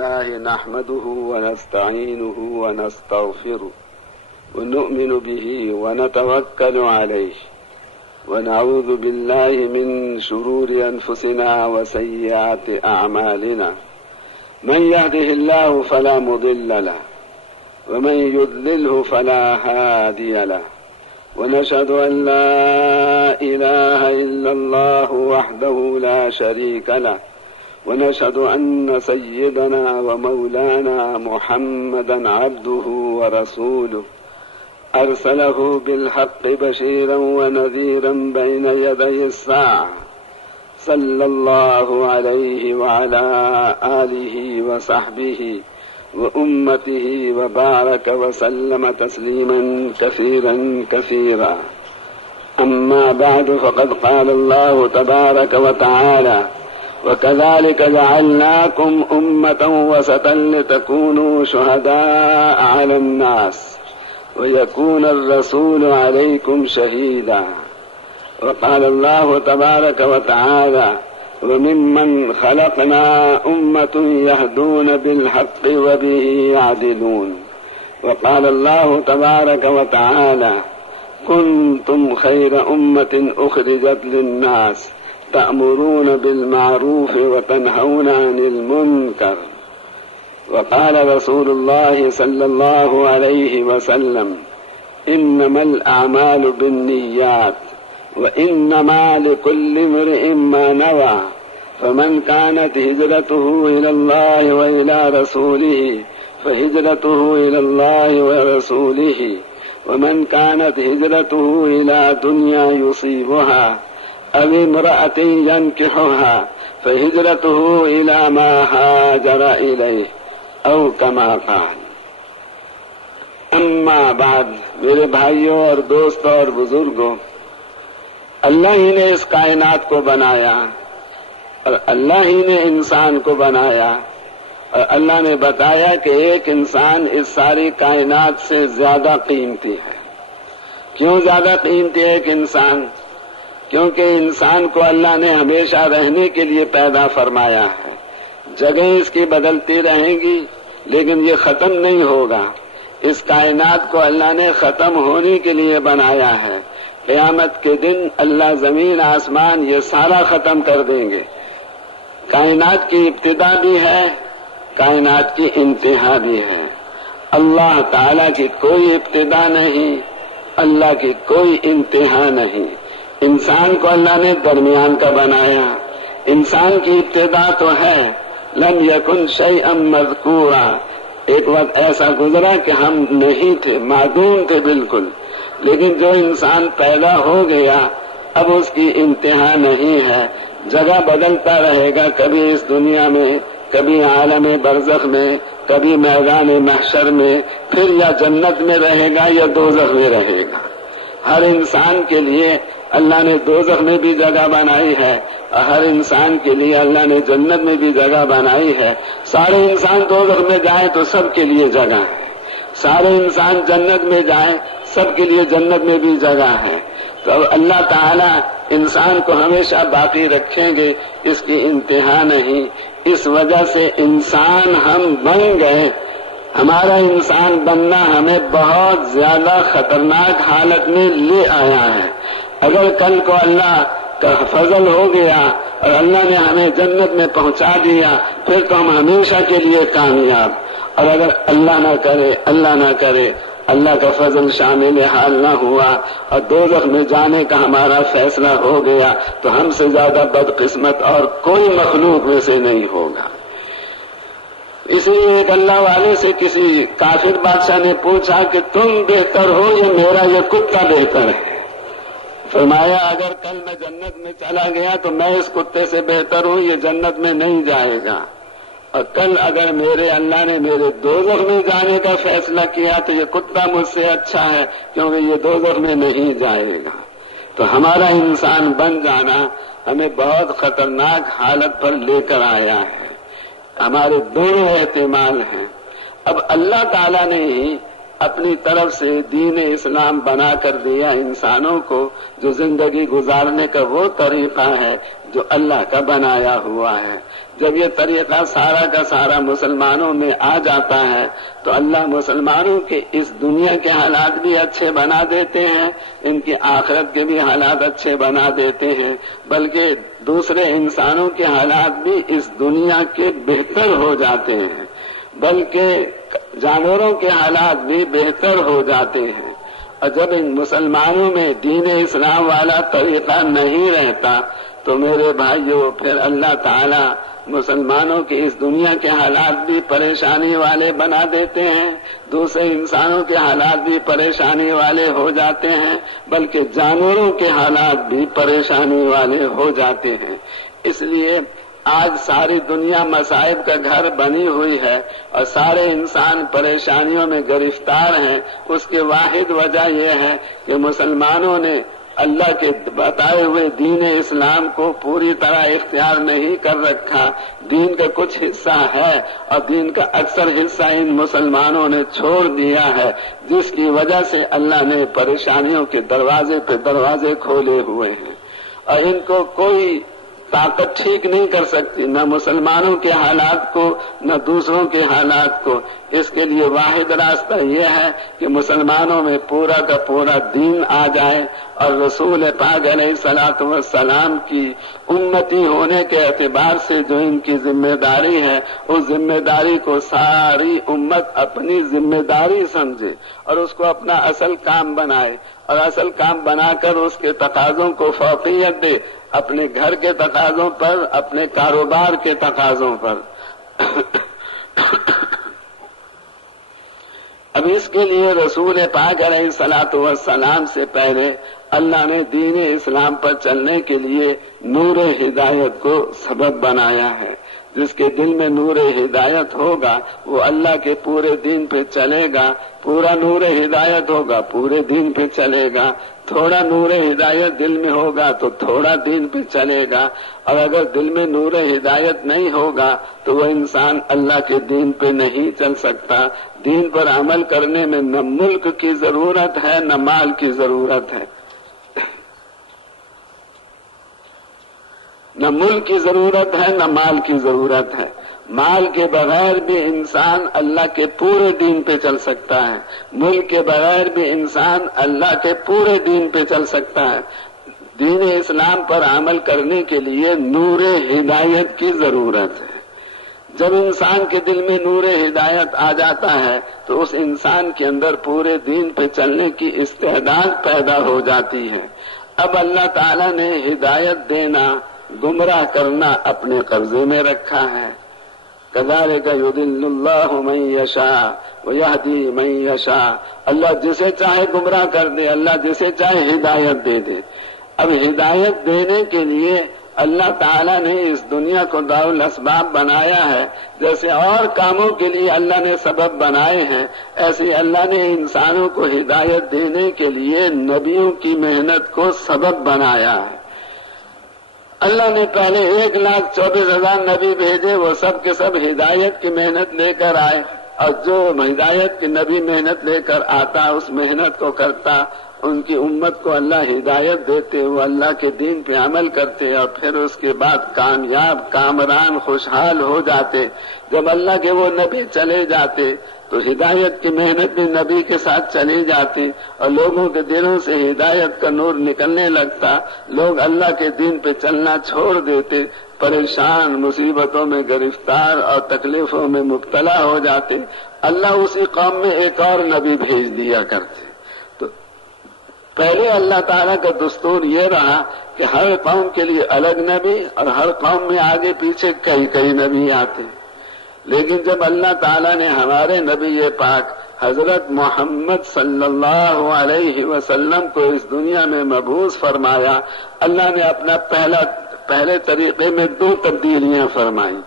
الله نحمده ونستعينه ونستغفره ونؤمن به ونتوكل عليه ونعوذ بالله من شرور أنفسنا وسيئات أعمالنا من يهده الله فلا مضل له ومن يضلله فلا هادي له ونشهد أن لا إله إلا الله وحده لا شريك له ونشهد أن سيدنا ومولانا محمدا عبده ورسوله أرسله بالحق بشيرا ونذيرا بين يدي الساعة صلى الله عليه وعلى آله وصحبه وأمته وبارك وسلم تسليما كثيرا كثيرا. أما بعد فقد قال الله تبارك وتعالى: وكذلك جعلناكم أمة وسطا لتكونوا شهداء على الناس ويكون الرسول عليكم شهيدا. وقال الله تبارك وتعالى: وممن خلقنا أمة يهدون بالحق وبه يعدلون. وقال الله تبارك وتعالى: كنتم خير أمة أخرجت للناس تأمرون بالمعروف وتنهون عن المنكر. وقال رسول الله صلى الله عليه وسلم: إنما الأعمال بالنيات وإنما لكل امرئ ما نوى. فمن كانت هجرته إلى الله وإلى رسوله فهجرته إلى الله ورسوله ومن كانت هجرته إلى دنيا يصيبها أو امرأة ينكحها فهجرته إلى ما هاجر إليه أو كما قال. اما بعد، میرے بھائیوں اور دوستوں اور بزرگوں، اللہ ہی نے اس کائنات کو بنایا اور اللہ ہی نے انسان کو بنایا، اور اللہ نے بتایا کہ ایک انسان اس ساری کائنات سے زیادہ قیمتی ہے۔ کیوں زیادہ قیمتی ہے ایک انسان؟ کیونکہ انسان کو اللہ نے ہمیشہ رہنے کے لیے پیدا فرمایا ہے۔ جگہ اس کی بدلتی رہیں گی لیکن یہ ختم نہیں ہوگا۔ اس کائنات کو اللہ نے ختم ہونے کے لیے بنایا ہے۔ قیامت کے دن اللہ زمین آسمان یہ سارا ختم کر دیں گے۔ کائنات کی ابتدا بھی ہے، کائنات کی انتہا بھی ہے۔ اللہ تعالیٰ کی کوئی ابتدا نہیں، اللہ کی کوئی انتہا نہیں۔ انسان کو اللہ نے درمیان کا بنایا۔ انسان کی ابتدا تو ہے، لم یکن شیئا مذکورا، ایک وقت ایسا گزرا کہ ہم نہیں تھے، معدوم تھے بالکل، لیکن جو انسان پیدا ہو گیا اب اس کی انتہا نہیں ہے۔ جگہ بدلتا رہے گا، کبھی اس دنیا میں، کبھی عالم برزخ میں، کبھی میدان محشر میں، پھر یا جنت میں رہے گا یا دوزخ میں رہے گا۔ ہر انسان کے لیے اللہ نے دوزخ میں بھی جگہ بنائی ہے اور ہر انسان کے لیے اللہ نے جنت میں بھی جگہ بنائی ہے۔ سارے انسان دوزخ میں جائیں تو سب کے لیے جگہ ہے، سارے انسان جنت میں جائیں سب کے لیے جنت میں بھی جگہ ہے۔ تو اللہ تعالیٰ انسان کو ہمیشہ باقی رکھیں گے، اس کی انتہا نہیں۔ اس وجہ سے انسان ہم بن گئے، ہمارا انسان بننا ہمیں بہت زیادہ خطرناک حالت میں لے آیا ہے۔ اگر کل کو اللہ کا فضل ہو گیا اور اللہ نے ہمیں جنت میں پہنچا دیا پھر تو ہم ہمیشہ کے لیے کامیاب، اور اگر اللہ نہ کرے اللہ کا فضل شامل حال نہ ہوا اور دوزخ میں جانے کا ہمارا فیصلہ ہو گیا تو ہم سے زیادہ بدقسمت اور کوئی مخلوق میں سے نہیں ہوگا۔ اسی لیے ایک اللہ والے سے کسی کافر بادشاہ نے پوچھا کہ تم بہتر ہو یا میرا یہ کتا بہتر ہے؟ فرمایا اگر کل میں جنت میں چلا گیا تو میں اس کتے سے بہتر ہوں، یہ جنت میں نہیں جائے گا، اور کل اگر اللہ نے میرے دوزخ میں جانے کا فیصلہ کیا تو یہ کتا مجھ سے اچھا ہے کیونکہ یہ دوزخ میں نہیں جائے گا۔ تو ہمارا انسان بن جانا ہمیں بہت خطرناک حالت پر لے کر آیا ہے۔ ہمارے دونوں احتمال ہیں۔ اب اللہ تعالیٰ نے ہی اپنی طرف سے دین اسلام بنا کر دیا انسانوں کو، جو زندگی گزارنے کا وہ طریقہ ہے جو اللہ کا بنایا ہوا ہے۔ جب یہ طریقہ سارا کا سارا مسلمانوں میں آ جاتا ہے تو اللہ مسلمانوں کے اس دنیا کے حالات بھی اچھے بنا دیتے ہیں، ان کی آخرت کے بھی حالات اچھے بنا دیتے ہیں، بلکہ دوسرے انسانوں کے حالات بھی اس دنیا کے بہتر ہو جاتے ہیں، بلکہ جانوروں کے حالات بھی بہتر ہو جاتے ہیں۔ اور جب ان مسلمانوں میں دین اسلام والا طریقہ نہیں رہتا تو میرے بھائیوں پھر اللہ تعالی مسلمانوں کی اس دنیا کے حالات بھی پریشانی والے بنا دیتے ہیں، دوسرے انسانوں کے حالات بھی پریشانی والے ہو جاتے ہیں، بلکہ جانوروں کے حالات بھی پریشانی والے ہو جاتے ہیں۔ اس لیے آج ساری دنیا مصائب کا گھر بنی ہوئی ہے اور سارے انسان پریشانیوں میں گرفتار ہیں۔ اس کی واحد وجہ یہ ہے کہ مسلمانوں نے اللہ کے بتائے ہوئے دین اسلام کو پوری طرح اختیار نہیں کر رکھا، دین کا کچھ حصہ ہے اور دین کا اکثر حصہ ان مسلمانوں نے چھوڑ دیا ہے، جس کی وجہ سے اللہ نے پریشانیوں کے دروازے پہ دروازے کھولے ہوئے ہیں اور ان کو کوئی طاقت ٹھیک نہیں کر سکتی، نہ مسلمانوں کے حالات کو نہ دوسروں کے حالات کو۔ اس کے لیے واحد راستہ یہ ہے کہ مسلمانوں میں پورا کا پورا دین آ جائے اور رسول پاک علیہ الصلوۃ والسلام کی امتی ہونے کے اعتبار سے جو ان کی ذمہ داری ہے، اس ذمہ داری کو ساری امت اپنی ذمہ داری سمجھے اور اس کو اپنا اصل کام بنائے اور اصل کام بنا کر اس کے تقاضوں کو فوقیت دے، اپنے گھر کے تقاضوں پر، اپنے کاروبار کے تقاضوں پر۔ اب اس کے لیے رسول پاک علیہ الصلوۃ والسلام سے پہلے اللہ نے دین اسلام پر چلنے کے لیے نور ہدایت کو سبب بنایا ہے۔ جس کے دل میں نور ہدایت ہوگا وہ اللہ کے پورے دین پہ چلے گا، پورا نور ہدایت ہوگا پورے دین پہ چلے گا، تھوڑا نور ہدایت دل میں ہوگا تو تھوڑا دین پہ چلے گا، اور اگر دل میں نور ہدایت نہیں ہوگا تو وہ انسان اللہ کے دین پہ نہیں چل سکتا۔ دین پر عمل کرنے میں نہ ملک کی ضرورت ہے نہ مال کی ضرورت ہے، نہ ملک کی ضرورت ہے نہ مال کی ضرورت ہے۔ مال کے بغیر بھی انسان اللہ کے پورے دین پہ چل سکتا ہے، ملک کے بغیر بھی انسان اللہ کے پورے دین پہ چل سکتا ہے۔ دین اسلام پر عمل کرنے کے لیے نور ہدایت کی ضرورت ہے۔ جب انسان کے دل میں نور ہدایت آ جاتا ہے تو اس انسان کے اندر پورے دین پہ چلنے کی استعداد پیدا ہو جاتی ہے۔ اب اللہ تعالیٰ نے ہدایت دینا، گمراہ کرنا اپنے قبضے میں رکھا ہے۔ کذالک یضل اللہ من یشاء ویہدی من یشاء، اللہ جسے چاہے گمراہ کر دے، اللہ جسے چاہے ہدایت دے دے۔ اب ہدایت دینے کے لیے اللہ تعالیٰ نے اس دنیا کو دارالاسباب بنایا ہے، جیسے اور کاموں کے لیے اللہ نے سبب بنائے ہیں، ایسے اللہ نے انسانوں کو ہدایت دینے کے لیے نبیوں کی محنت کو سبب بنایا ہے۔ اللہ نے پہلے 1,24,000 نبی بھیجے، وہ سب کے سب ہدایت کی محنت لے کر آئے، اور جو ہدایت کے نبی محنت لے کر آتا اس محنت کو کرتا، ان کی امت کو اللہ ہدایت دیتے، وہ اللہ کے دین پہ عمل کرتے اور پھر اس کے بعد کامیاب، کامران، خوشحال ہو جاتے۔ جب اللہ کے وہ نبی چلے جاتے تو ہدایت کی محنت بھی نبی کے ساتھ چلی جاتی اور لوگوں کے دلوں سے ہدایت کا نور نکلنے لگتا، لوگ اللہ کے دین پہ چلنا چھوڑ دیتے، پریشان، مصیبتوں میں گرفتار اور تکلیفوں میں مبتلا ہو جاتے۔ اللہ اسی قوم میں ایک اور نبی بھیج دیا کرتے۔ تو پہلے اللہ تعالیٰ کا دستور یہ رہا کہ ہر قوم کے لیے الگ نبی اور ہر قوم میں آگے پیچھے کئی نبی آتے، لیکن جب اللہ تعالیٰ نے ہمارے نبی پاک حضرت محمد صلی اللہ علیہ وسلم کو اس دنیا میں مبعوث فرمایا، اللہ نے اپنا پہلے طریقے میں 2 تبدیلیاں فرمائیں۔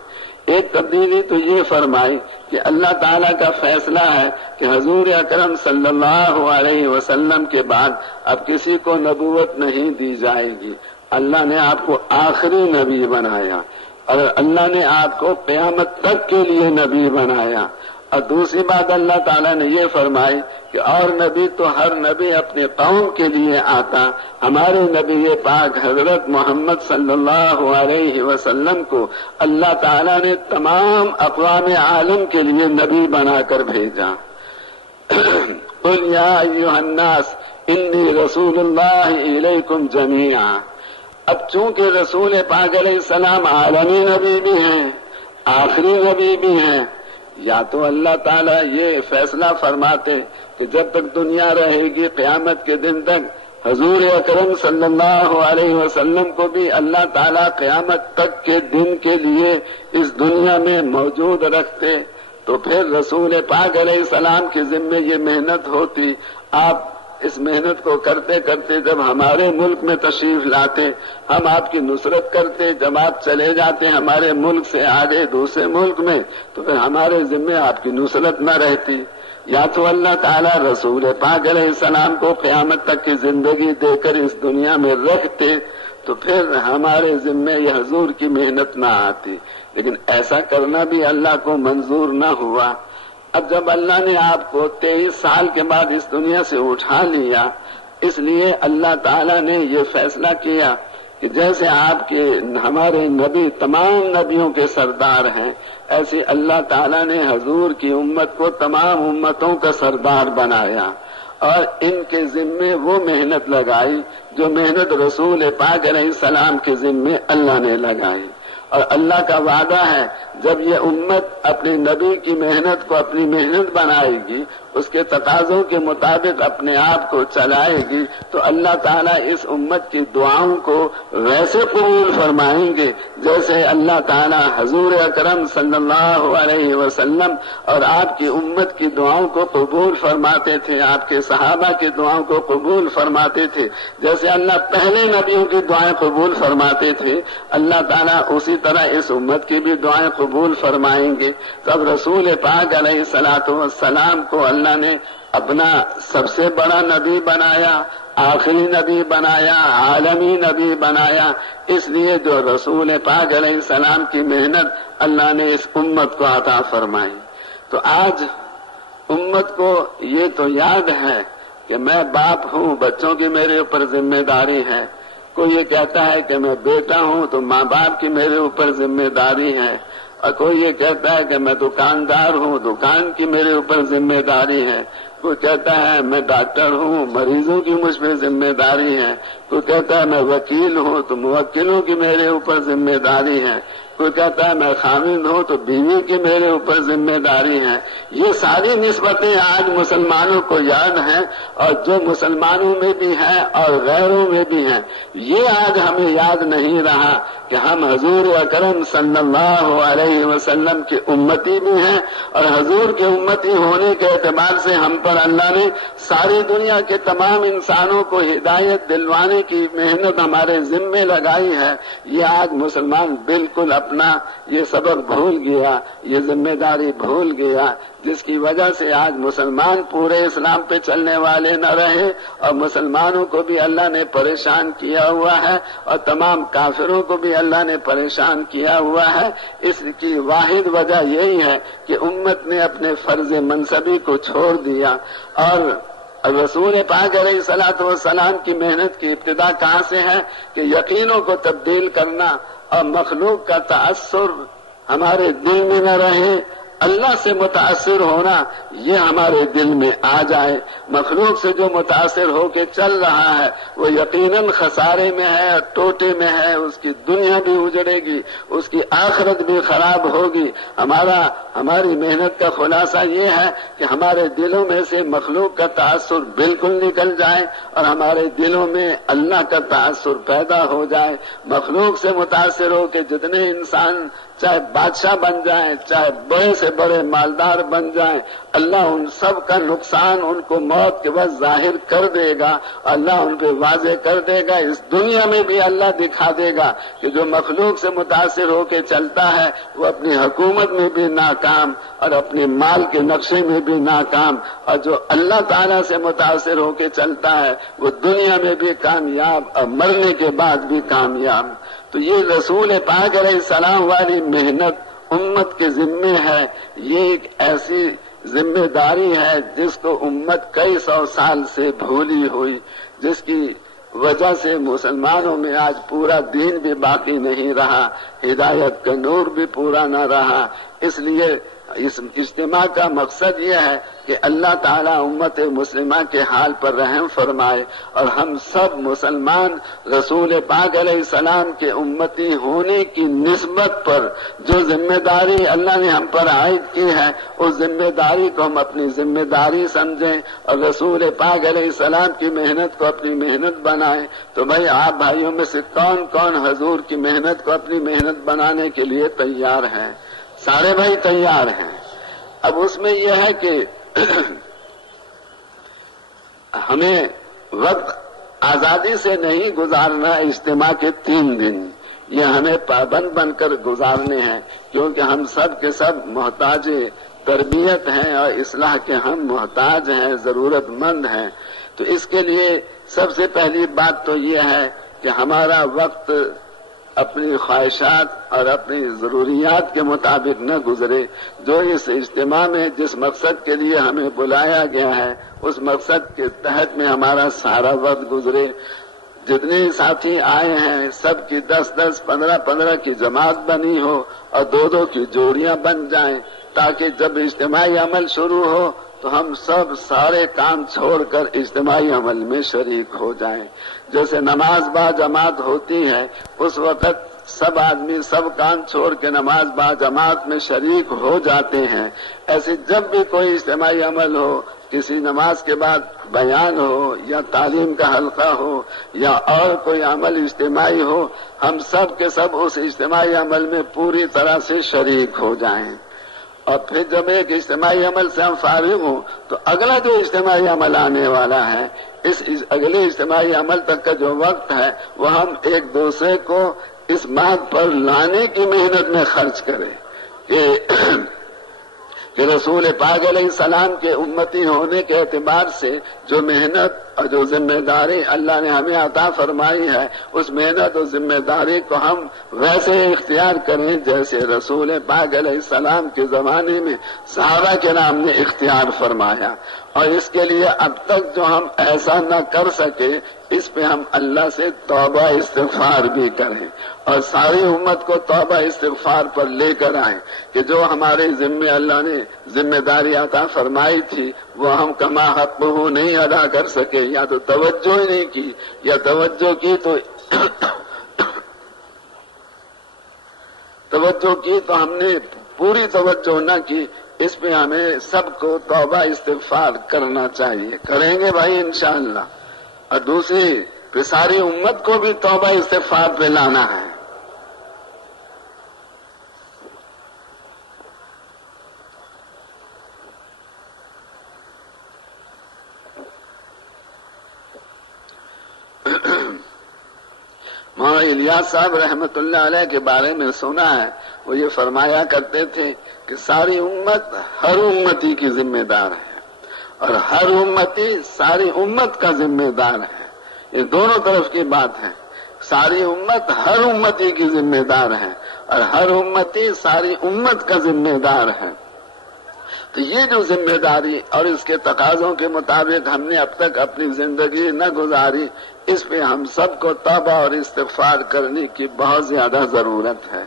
ایک تبدیلی تو یہ فرمائی کہ اللہ تعالیٰ کا فیصلہ ہے کہ حضور اکرم صلی اللہ علیہ وسلم کے بعد اب کسی کو نبوت نہیں دی جائے گی، اللہ نے آپ کو آخری نبی بنایا، اور اللہ نے آپ کو قیامت تک کے لیے نبی بنایا. اور دوسری بات اللہ تعالیٰ نے یہ فرمائی کہ اور نبی تو ہر نبی اپنی قوم کے لیے آتا، ہمارے نبی پاک حضرت محمد صلی اللہ علیہ وسلم کو اللہ تعالیٰ نے تمام اقوام عالم کے لیے نبی بنا کر بھیجا. قل یا ایھا الناس انی رسول اللہ الیکم جمیعا. اب چونکہ رسول پاک علیہ السلام عالمی نبی بھی ہیں، آخری نبی بھی ہیں، یا تو اللہ تعالیٰ یہ فیصلہ فرماتے کہ جب تک دنیا رہے گی قیامت کے دن تک حضور اکرم صلی اللہ علیہ وسلم کو بھی اللہ تعالیٰ قیامت تک کے دن کے لیے اس دنیا میں موجود رکھتے، تو پھر رسول پاک علیہ السلام کے ذمے یہ محنت ہوتی. آپ اس محنت کو کرتے کرتے جب ہمارے ملک میں تشریف لاتے، ہم آپ کی نصرت کرتے. جب آپ چلے جاتے ہمارے ملک سے آگے دوسرے ملک میں، تو پھر ہمارے ذمے آپ کی نصرت نہ رہتی. یا تو اللہ تعالیٰ رسول پاک علیہ السلام کو قیامت تک کی زندگی دے کر اس دنیا میں رکھتے، تو پھر ہمارے ذمے یہ حضور کی محنت نہ آتی. لیکن ایسا کرنا بھی اللہ کو منظور نہ ہوا. اب جب اللہ نے آپ کو 23 سال کے بعد اس دنیا سے اٹھا لیا، اس لیے اللہ تعالیٰ نے یہ فیصلہ کیا کہ جیسے آپ کے ہمارے نبی تمام نبیوں کے سردار ہیں، ایسے اللہ تعالیٰ نے حضور کی امت کو تمام امتوں کا سردار بنایا اور ان کے ذمے وہ محنت لگائی جو محنت رسول پاک علیہ السلام کے ذمے اللہ نے لگائی. اور اللہ کا وعدہ ہے جب یہ امت اپنے نبی کی محنت کو اپنی محنت بنائے گی، اس کے تقاضوں کے مطابق اپنے آپ کو چلائے گی، تو اللہ تعالیٰ اس امت کی دعاؤں کو ویسے قبول فرمائیں گے جیسے اللہ تعالیٰ حضور اکرم صلی اللہ علیہ وسلم اور آپ کی امت کی دعاؤں کو قبول فرماتے تھے، آپ کے صحابہ کی دعاؤں کو قبول فرماتے تھے. جیسے اللہ پہلے نبیوں کی دعائیں قبول فرماتے تھے، اللہ تعالیٰ اسی طرح اس امت کی بھی دعائیں قبول فرمائیں گے. تب رسول پاک علیہ الصلوۃ والسلام کو اللہ نے اپنا سب سے بڑا نبی بنایا، آخری نبی بنایا، عالمی نبی بنایا. اس لیے جو رسول پاک علیہ السلام کی محنت اللہ نے اس امت کو عطا فرمائی. تو آج امت کو یہ تو یاد ہے کہ میں باپ ہوں، بچوں کی میرے اوپر ذمہ داری ہے. کوئی یہ کہتا ہے کہ میں بیٹا ہوں تو ماں باپ کی میرے اوپر ذمہ داری ہے. اور کوئی یہ کہتا ہے کہ میں دکاندار ہوں، دکان کی میرے اوپر ذمہ داری ہے. کوئی کہتا ہے میں ڈاکٹر ہوں، مریضوں کی مجھ پہ ذمہ داری ہے. کوئی کہتا ہے میں وکیل ہوں تو موکلوں کی میرے اوپر ذمہ داری ہے. کوئی کہتا ہے میں خاوند ہوں تو بیوی کی میرے اوپر ذمہ داری ہے. یہ ساری نسبتیں آج مسلمانوں کو یاد ہیں، اور جو مسلمانوں میں بھی ہیں اور غیروں میں بھی ہیں. یہ آج ہمیں یاد نہیں رہا کہ ہم حضور اکرم صلی اللہ علیہ وسلم کی امتی بھی ہیں، اور حضور کے امتی ہونے کے اعتبار سے ہم پر اللہ نے ساری دنیا کے تمام انسانوں کو ہدایت دلوانے کی محنت ہمارے ذمے لگائی ہے. یہ آج مسلمان بالکل اپنا یہ سبق بھول گیا، یہ ذمہ داری بھول گیا، جس کی وجہ سے آج مسلمان پورے اسلام پہ چلنے والے نہ رہے، اور مسلمانوں کو بھی اللہ نے پریشان کیا ہوا ہے اور تمام کافروں کو بھی اللہ نے پریشان کیا ہوا ہے. اس کی واحد وجہ یہی ہے کہ امت نے اپنے فرض منصبی کو چھوڑ دیا. اور رسول پاک علیہ الصلوۃ والسلام کی محنت کی ابتدا کہاں سے ہے کہ یقینوں کو تبدیل کرنا اور مخلوق کا تأثر ہمارے دل میں نہ رہے، اللہ سے متاثر ہونا یہ ہمارے دل میں آ جائے. مخلوق سے جو متاثر ہو کے چل رہا ہے وہ یقیناً خسارے میں ہے، ٹوٹے میں ہے، اس کی دنیا بھی اجڑے گی، اس کی آخرت بھی خراب ہوگی. ہماری محنت کا خلاصہ یہ ہے کہ ہمارے دلوں میں سے مخلوق کا تأثر بالکل نکل جائے اور ہمارے دلوں میں اللہ کا تأثر پیدا ہو جائے. مخلوق سے متاثر ہو کے جتنے انسان چاہے بادشاہ بن جائیں، چاہے بڑے سے بڑے مالدار بن جائیں، اللہ ان سب کا نقصان ان کو موت کے وقت ظاہر کر دے گا. اللہ ان پہ واضح کر دے گا. اس دنیا میں بھی اللہ دکھا دے گا کہ جو مخلوق سے متاثر ہو کے چلتا ہے وہ اپنی حکومت میں بھی ناکام اور اپنے مال کے نقشے میں بھی ناکام، اور جو اللہ تعالیٰ سے متاثر ہو کے چلتا ہے وہ دنیا میں بھی کامیاب اور مرنے کے بعد بھی کامیاب. تو یہ رسول پاک علیہ السلام والی محنت امت کے ذمے ہے. یہ ایک ایسی ذمہ داری ہے جس کو امت کئی سو سال سے بھولی ہوئی، جس کی وجہ سے مسلمانوں میں آج پورا دین بھی باقی نہیں رہا، ہدایت کا نور بھی پورا نہ رہا. اس لیے اس اجتماع کا مقصد یہ ہے کہ اللہ تعالیٰ امت مسلمہ کے حال پر رحم فرمائے اور ہم سب مسلمان رسول پاک علیہ السلام کے امتی ہونے کی نسبت پر جو ذمہ داری اللہ نے ہم پر عائد کی ہے اس ذمہ داری کو ہم اپنی ذمہ داری سمجھیں اور رسول پاک علیہ السلام کی محنت کو اپنی محنت بنائیں. تو بھائی آپ بھائیوں میں سے کون کون حضور کی محنت کو اپنی محنت بنانے کے لیے تیار ہیں؟ سارے بھائی تیار ہیں. اب اس میں یہ ہے کہ ہمیں وقت آزادی سے نہیں گزارنا. اجتماع کے 3 دن یہ ہمیں پابند بن کر گزارنے ہیں، کیونکہ ہم سب کے سب محتاج تربیت ہیں اور اصلاح کے ہم محتاج ہیں، ضرورت مند ہیں. تو اس کے لیے سب سے پہلی بات تو یہ ہے کہ ہمارا وقت اپنی خواہشات اور اپنی ضروریات کے مطابق نہ گزرے. جو اس اجتماع میں جس مقصد کے لیے ہمیں بلایا گیا ہے اس مقصد کے تحت میں ہمارا سارا وقت گزرے. جتنے ساتھی آئے ہیں سب کی 10-10 15-15 کی جماعت بنی ہو اور 2-2 کی جوڑیاں بن جائیں، تاکہ جب اجتماعی عمل شروع ہو تو ہم سب سارے کام چھوڑ کر اجتماعی عمل میں شریک ہو جائیں. جیسے نماز با جماعت ہوتی ہے اس وقت سب آدمی سب کام چھوڑ کے نماز با جماعت میں شریک ہو جاتے ہیں. ایسے جب بھی کوئی اجتماعی عمل ہو، کسی نماز کے بعد بیان ہو یا تعلیم کا حلقہ ہو یا اور کوئی عمل اجتماعی ہو، ہم سب کے سب اس اجتماعی عمل میں پوری طرح سے شریک ہو جائیں. اور پھر جب ایک اجتماعی عمل سے ہم فارغ ہوں تو اگلا جو اجتماعی عمل آنے والا ہے اس اگلے اجتماعی عمل تک کا جو وقت ہے وہ ہم ایک دوسرے کو اس بات پر لانے کی محنت میں خرچ کریں کہ رسول پاک علیہ السلام کے امتی ہونے کے اعتبار سے جو محنت اور جو ذمہ داری اللہ نے ہمیں عطا فرمائی ہے اس محنت اور ذمہ داری کو ہم ویسے اختیار کریں جیسے رسول پاک علیہ السلام کے زمانے میں صحابہ کے نام نے اختیار فرمایا. اور اس کے لیے اب تک جو ہم ایسا نہ کر سکے اس پہ ہم اللہ سے توبہ استغفار بھی کریں اور ساری امت کو توبہ استغفار پر لے کر آئیں کہ جو ہمارے ذمہ اللہ نے ذمہ داری عطا فرمائی تھی وہ ہم کما حق ہو نہیں ادا کر سکے، یا تو توجہ ہی نہیں کی یا توجہ کی تو ہم نے پوری توجہ نہ کی. اس پہ ہمیں سب کو توبہ استغفار کرنا چاہیے. کریں گے بھائی انشاءاللہ. اور دوسری پھر ساری امت کو بھی توبہ استغفار پہ لانا ہے. مولانا الیاس صاحب رحمت اللہ علیہ کے بارے میں سنا ہے، وہ یہ فرمایا کرتے تھے کہ ساری امت ہر امتی کی ذمہ دار ہے اور ہر امتی ساری امت کا ذمہ دار ہے. یہ دونوں طرف کی بات ہے. ساری امت ہر امتی کی ذمہ دار ہے اور ہر امتی ساری امت کا ذمہ دار ہے. تو یہ جو ذمہ داری اور اس کے تقاضوں کے مطابق ہم نے اب تک اپنی زندگی نہ گزاری، اس پہ ہم سب کو توبہ اور استغفار کرنے کی بہت زیادہ ضرورت ہے.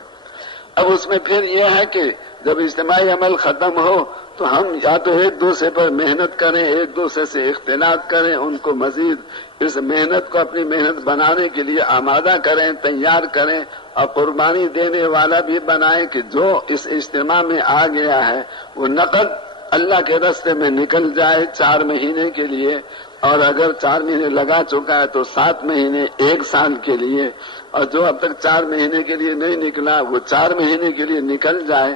اب اس میں پھر یہ ہے کہ جب اجتماعی عمل ختم ہو تو ہم یا تو ایک دوسرے پر محنت کریں، ایک دوسرے سے اختلاط کریں، ان کو مزید اس محنت کو اپنی محنت بنانے کے لیے آمادہ کریں، تیار کریں اور قربانی دینے والا بھی بنائیں کہ جو اس اجتماع میں آ گیا ہے وہ نقد اللہ کے راستے میں نکل جائے 4 مہینے کے لیے، اور اگر 4 مہینے لگا چکا ہے تو 7 مہینے 1 سال کے لیے، اور جو اب تک 4 مہینے کے لیے نہیں نکلا وہ 4 مہینے کے لیے نکل جائے.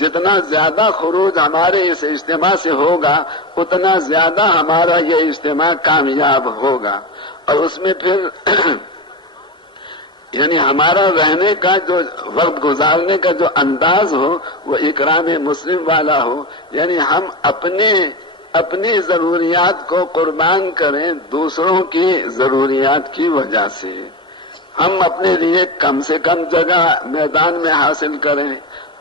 جتنا زیادہ خروج ہمارے اس اجتماع سے ہوگا اتنا زیادہ ہمارا یہ اجتماع کامیاب ہوگا. اور اس میں پھر یعنی ہمارا رہنے کا جو وقت گزارنے کا جو انداز ہو وہ اکرام مسلم والا ہو، یعنی ہم اپنی ضروریات کو قربان کریں دوسروں کی ضروریات کی وجہ سے. ہم اپنے لیے کم سے کم جگہ میدان میں حاصل کریں،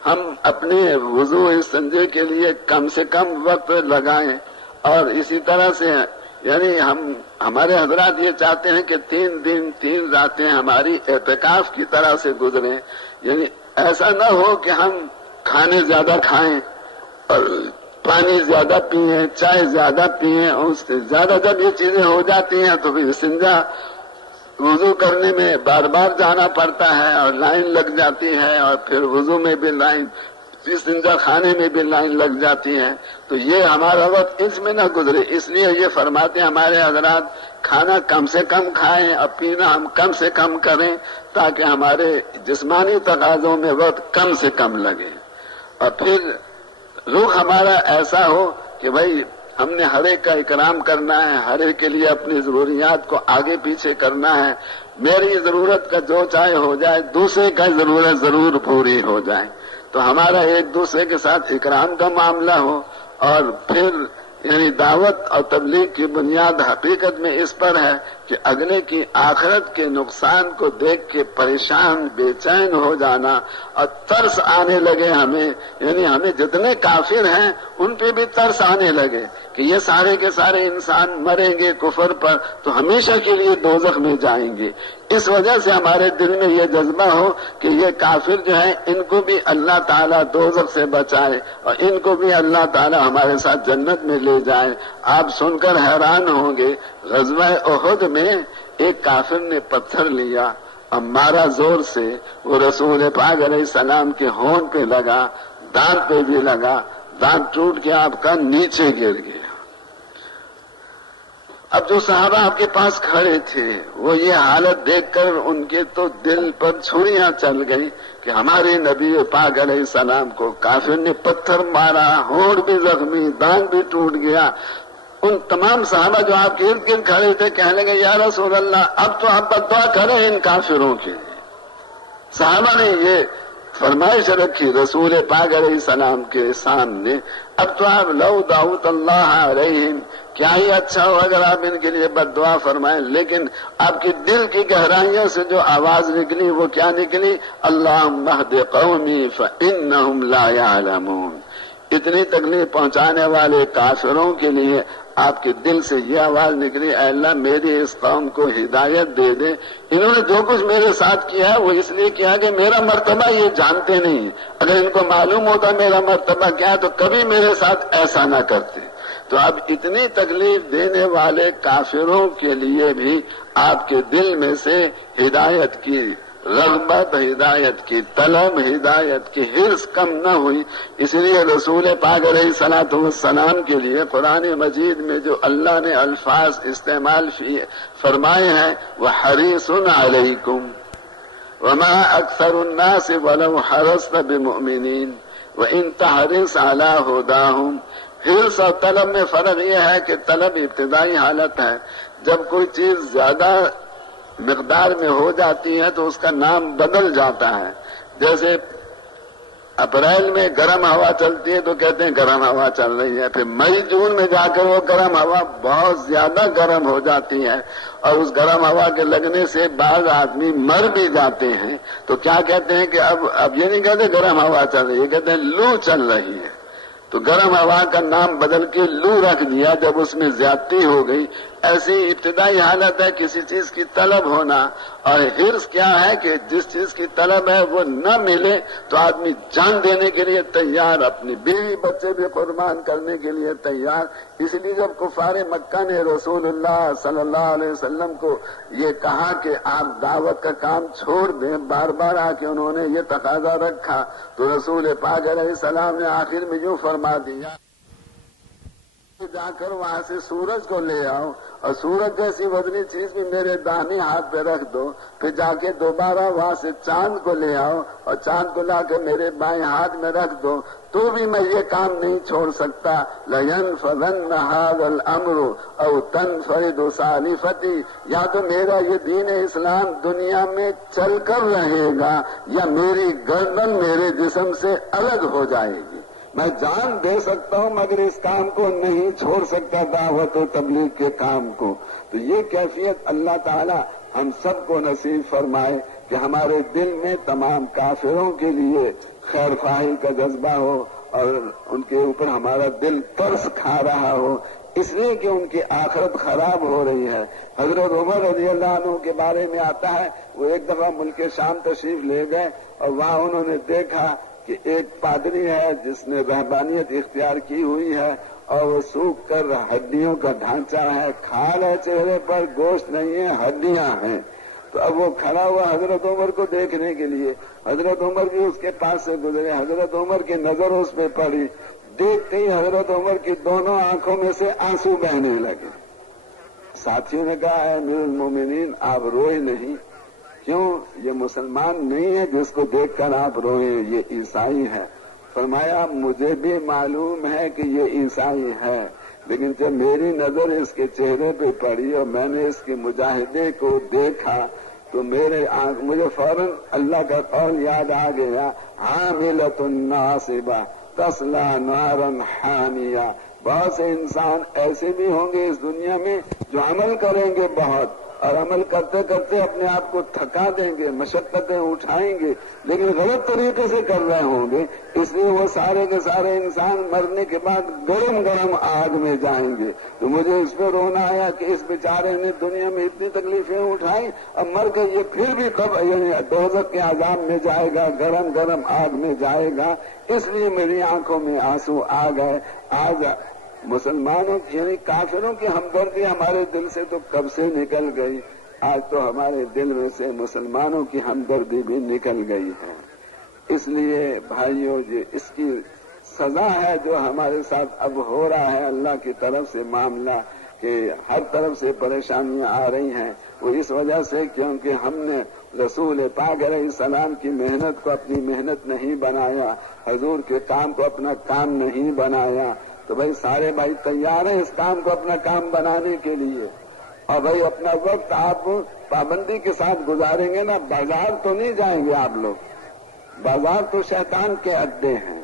ہم اپنے وضو استنجے کے لیے کم سے کم وقت لگائیں، اور اسی طرح سے یعنی ہمارے حضرات یہ چاہتے ہیں کہ 3 دن 3 راتیں ہماری اعتکاف کی طرح سے گزریں، یعنی ایسا نہ ہو کہ ہم کھانے زیادہ کھائیں اور پانی زیادہ پیئیں، چائے زیادہ پیئیں، اور اس سے زیادہ جب یہ چیزیں ہو جاتی ہیں تو پھر استنجا وضو کرنے میں بار بار جانا پڑتا ہے اور لائن لگ جاتی ہے، اور پھر وضو میں بھی لائن، استنجا خانے میں بھی لائن لگ جاتی ہے، تو یہ ہمارا وقت اس میں نہ گزرے۔ اس لیے یہ فرماتے ہیں ہمارے حضرات کھانا کم سے کم کھائیں اور پینا ہم کم سے کم کریں، تاکہ ہمارے جسمانی تقاضوں میں وقت کم سے کم لگے، اور پھر روح ہمارا ایسا ہو کہ بھائی ہم نے ہر ایک کا اکرام کرنا ہے، ہر ایک کے لیے اپنی ضروریات کو آگے پیچھے کرنا ہے، میری ضرورت کا جو چاہے ہو جائے، دوسرے کا ضرورت ضرور پوری ہو جائے، تو ہمارا ایک دوسرے کے ساتھ اکرام کا معاملہ ہو، اور پھر یعنی دعوت اور تبلیغ کی بنیاد حقیقت میں اس پر ہے کہ اگلے کی آخرت کے نقصان کو دیکھ کے پریشان بے چین ہو جانا اور ترس آنے لگے ہمیں، یعنی ہمیں جتنے کافر ہیں ان پہ بھی ترس آنے لگے کہ یہ سارے کے سارے انسان مریں گے کفر پر تو ہمیشہ کے لیے دوزخ میں جائیں گے۔ اس وجہ سے ہمارے دل میں یہ جذبہ ہو کہ یہ کافر جو ہیں ان کو بھی اللہ تعالیٰ دوزخ سے بچائے اور ان کو بھی اللہ تعالیٰ ہمارے ساتھ جنت میں لے جائے۔ آپ سن کر حیران ہوں گے، غزوہ احد میں ایک کافر نے پتھر لیا اور مارا زور سے، وہ رسول پاک علیہ السلام کے ہونٹ پہ لگا، دانت پہ بھی لگا، دانت ٹوٹ کے آپ کا نیچے گر گیا۔ اب جو صحابہ آپ کے پاس کھڑے تھے وہ یہ حالت دیکھ کر ان کے تو دل پر چھریاں چل گئی کہ ہمارے نبی پاک علیہ السلام کو کافر نے پتھر مارا، ہونٹ بھی زخمی، دانت بھی ٹوٹ گیا۔ ان تمام صحابہ جو آپ کے ارد گرد کھڑے تھے کہنے لگے یا رسول اللہ اب تو آپ بد دعا کریں ان کافروں کے لیے۔ صحابہ نے یہ فرمائش رکھی رسول پاک علیہ السلام کے سامنے، اب تو آپ لو دعوت اللہ علیہم، کیا ہی اچھا ہو اگر آپ ان کے لیے بد دعا فرمائیں، لیکن آپ کے دل کی گہرائیوں سے جو آواز نکلی وہ کیا نکلی؟ اللہم اہد قومی فانہم لا یعلمون۔ اتنی تکلیف پہنچانے والے کافروں کے لیے آپ کے دل سے یہ آواز نکلی، اے اللہ میری اس قوم کو ہدایت دے دے، انہوں نے جو کچھ میرے ساتھ کیا ہے وہ اس لیے کیا کہ میرا مرتبہ یہ جانتے نہیں، اگر ان کو معلوم ہوتا میرا مرتبہ کیا ہے تو کبھی میرے ساتھ ایسا نہ کرتے۔ تو اب اتنی تکلیف دینے والے کافروں کے لیے بھی آپ کے دل میں سے ہدایت کی رغبت، ہدایت کی طلب، ہدایت کی حرص کم نہ ہوئی۔ اس لیے رسول پاک علیہ الصلوۃ والسلام کے لیے قرآن مجید میں جو اللہ نے الفاظ استعمال فرمائے ہیں وہ حریص علیکم وما اکثر الناس ولو حرصت بمؤمنین وان تحرص علی ھداھم۔ حرص اور طلب میں فرق یہ ہے کہ طلب ابتدائی حالت ہے، جب کوئی چیز زیادہ مقدار میں ہو جاتی ہے تو اس کا نام بدل جاتا ہے۔ جیسے اپریل میں گرم ہوا چلتی ہے تو کہتے ہیں گرم ہوا چل رہی ہے، پھر مئی جون میں جا کر وہ گرم ہوا بہت زیادہ گرم ہو جاتی ہے اور اس گرم ہوا کے لگنے سے بعض آدمی مر بھی جاتے ہیں، تو کیا کہتے ہیں کہ اب یہ نہیں کہتے گرم ہوا چل رہی ہے، کہتے ہیں لو چل رہی ہے۔ تو گرم ہوا کا نام بدل کے لو رکھ دیا جب اس میں زیادتی ہو گئی۔ ایسی ابتدائی حالت ہے کسی چیز کی طلب ہونا، اور حرص کیا ہے کہ جس چیز کی طلب ہے وہ نہ ملے تو آدمی جان دینے کے لیے تیار، اپنی بیوی بچے بھی قربان کرنے کے لیے تیار۔ اس لیے جب کفار مکہ نے رسول اللہ صلی اللہ علیہ وسلم کو یہ کہا کہ آپ دعوت کا کام چھوڑ دیں، بار بار آ کے انہوں نے یہ تقاضا رکھا، تو رسول پاک علیہ السلام نے آخر میں یوں فرما دیا جا کر وہاں سے سورج کو لے آؤ اور سورج جیسی وزنی چیز بھی میرے داہنے ہاتھ پہ رکھ دو، پھر جا کے دوبارہ وہاں سے چاند کو لے آؤ اور چاند کو لا کے میرے بائیں ہاتھ میں رکھ دو، تو بھی میں یہ کام نہیں چھوڑ سکتا۔ لَيَنْفَذَنَّ هَذَا الْأَمْرُ أَوْ تَنْفَرِدُ صَالِفَتِي، یا تو میرا یہ دین اسلام دنیا میں چل کر رہے گا یا میری گردن میرے جسم سے الگ ہو جائے گی۔ میں جان دے سکتا ہوں مگر اس کام کو نہیں چھوڑ سکتا، دعوت و تبلیغ کے کام کو۔ تو یہ کیفیت اللہ تعالی ہم سب کو نصیب فرمائے کہ ہمارے دل میں تمام کافروں کے لیے خیر خواہی کا جذبہ ہو اور ان کے اوپر ہمارا دل ترس کھا رہا ہو، اس لیے کہ ان کی آخرت خراب ہو رہی ہے۔ حضرت عمر رضی اللہ عنہ کے بارے میں آتا ہے، وہ ایک دفعہ ملک شام تشریف لے گئے اور وہاں انہوں نے دیکھا کہ ایک پادری ہے جس نے رہبانیت اختیار کی ہوئی ہے اور وہ سوکھ کر ہڈیوں کا ڈھانچہ ہے، کھال ہے چہرے پر، گوشت نہیں ہے، ہڈیاں ہیں۔ تو اب وہ کھڑا ہوا حضرت عمر کو دیکھنے کے لیے، حضرت عمر بھی اس کے پاس سے گزرے، حضرت عمر کی نظر اس پہ پڑی، دیکھتے ہی حضرت عمر کی دونوں آنکھوں میں سے آنسو بہنے لگے۔ ساتھیوں نے کہا، اے امیر المومنین آپ روئے نہیں، کیوں؟ یہ مسلمان نہیں ہے جس کو دیکھ کر آپ روئیں، یہ عیسائی ہے۔ فرمایا مجھے بھی معلوم ہے کہ یہ عیسائی ہے، لیکن جب میری نظر اس کے چہرے پہ پڑی اور میں نے اس کے مجاہدے کو دیکھا تو مجھے فوراً اللہ کا قول یاد آ گیا، عاملۃ ناصبہ تصلی نارا حامیہ۔ بہت سے انسان ایسے بھی ہوں گے اس دنیا میں جو عمل کریں گے بہت، اور عمل کرتے کرتے اپنے آپ کو تھکا دیں گے، مشقتیں اٹھائیں گے، لیکن غلط طریقے سے کر رہے ہوں گے، اس لیے وہ سارے کے سارے انسان مرنے کے بعد گرم گرم آگ میں جائیں گے۔ تو مجھے اس پہ رونا آیا کہ اس بیچارے نے دنیا میں اتنی تکلیفیں اٹھائیں، اب مر کے یہ پھر بھی یعنی دوزخ کے عذاب میں جائے گا، گرم گرم آگ میں جائے گا، اس لیے میری آنکھوں میں آنسو آ گئے۔ آج مسلمانوں یعنی کافروں کی ہمدردی ہمارے دل سے تو کب سے نکل گئی، آج تو ہمارے دل میں سے مسلمانوں کی ہمدردی بھی نکل گئی ہے۔ اس لیے بھائیوں یہ اس کی سزا ہے جو ہمارے ساتھ اب ہو رہا ہے، اللہ کی طرف سے معاملہ کہ ہر طرف سے پریشانیاں آ رہی ہیں، وہ اس وجہ سے کیونکہ ہم نے رسول پاک علیہ السلام کی محنت کو اپنی محنت نہیں بنایا، حضور کے کام کو اپنا کام نہیں بنایا۔ تو بھائی سارے بھائی تیار ہیں اس کام کو اپنا کام بنانے کے لیے، اور بھائی اپنا وقت آپ پابندی کے ساتھ گزاریں گے نا، بازار تو نہیں جائیں گے آپ لوگ، بازار تو شیطان کے اڈے ہیں،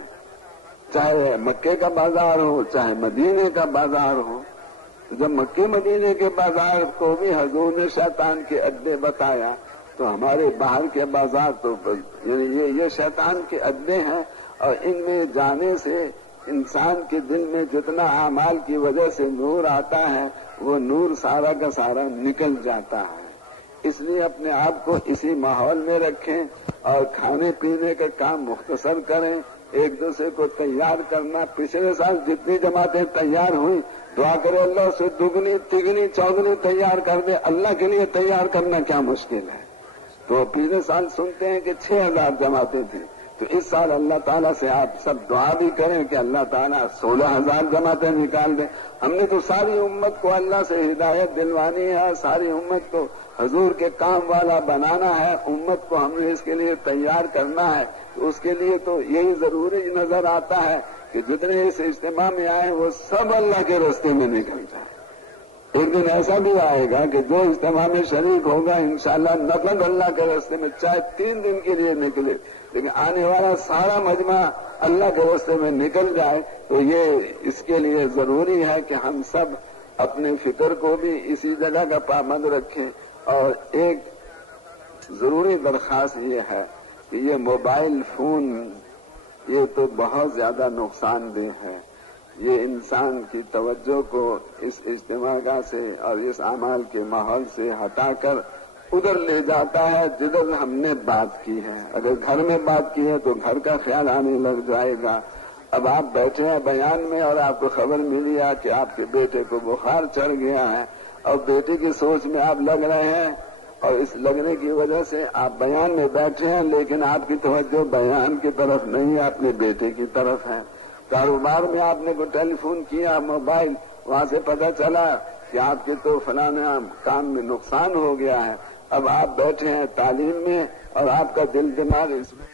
چاہے مکے کا بازار ہو چاہے مدینے کا بازار ہو۔ جب مکے مدینے کے بازار کو بھی حضور نے شیطان کے اڈے بتایا تو ہمارے باہر کے بازار تو یعنی یہ شیطان کے اڈے ہیں، اور ان میں جانے سے انسان کے دل میں جتنا اعمال کی وجہ سے نور آتا ہے وہ نور سارا کا سارا نکل جاتا ہے۔ اس لیے اپنے آپ کو اسی ماحول میں رکھیں اور کھانے پینے کا کام مختصر کریں، ایک دوسرے کو تیار کرنا۔ پچھلے سال جتنی جماعتیں تیار ہوئی دعا کرے اللہ سے دگنی تگنی چوگنی تیار کر دے، اللہ کے لیے تیار کرنا کیا مشکل ہے۔ تو پچھلے سال سنتے ہیں کہ 6000 جماعتیں تھیں، تو اس سال اللہ تعالیٰ سے آپ سب دعا بھی کریں کہ اللہ تعالیٰ 16000 جماعتیں نکال دیں۔ ہم نے تو ساری امت کو اللہ سے ہدایت دلوانی ہے، ساری امت کو حضور کے کام والا بنانا ہے، امت کو ہم نے اس کے لیے تیار کرنا ہے۔ تو اس کے لیے تو یہی ضروری نظر آتا ہے کہ جتنے اس اجتماع میں آئے وہ سب اللہ کے راستے میں نکل جائیں۔ ایک دن ایسا بھی آئے گا کہ جو اجتماع میں شریک ہوگا انشاءاللہ نقد اللہ کے راستے میں چاہے 3 دن کے لیے نکلے، لیکن آنے والا سارا مجمع اللہ کے راستے میں نکل جائے۔ تو یہ اس کے لیے ضروری ہے کہ ہم سب اپنے فکر کو بھی اسی جگہ کا پابند رکھیں۔ اور ایک ضروری درخواست یہ ہے کہ یہ موبائل فون یہ تو بہت زیادہ نقصان دہ ہے، یہ انسان کی توجہ کو اس اجتماع سے اور اس اعمال کے ماحول سے ہٹا کر ادھر لے جاتا ہے جدھر ہم نے بات کی ہے۔ اگر گھر میں بات کی ہے تو گھر کا خیال آنے لگ جائے گا۔ اب آپ بیٹھے ہیں بیان میں اور آپ کو خبر ملی ہے کہ آپ کے بیٹے کو بخار چڑھ گیا ہے، اور بیٹے کی سوچ میں آپ لگ رہے ہیں، اور اس لگنے کی وجہ سے آپ بیان میں بیٹھے ہیں لیکن آپ کی توجہ بیان کی طرف نہیں ہے، اپنے بیٹے کی طرف ہے۔ کاروبار میں آپ نے کوئی ٹیلی فون کیا موبائل، وہاں سے پتہ چلا کہ آپ کے تو فلانا کام میں نقصان ہو گیا ہے۔ اب آپ بیٹھے ہیں تعلیم میں اور آپ کا دل دماغ اس میں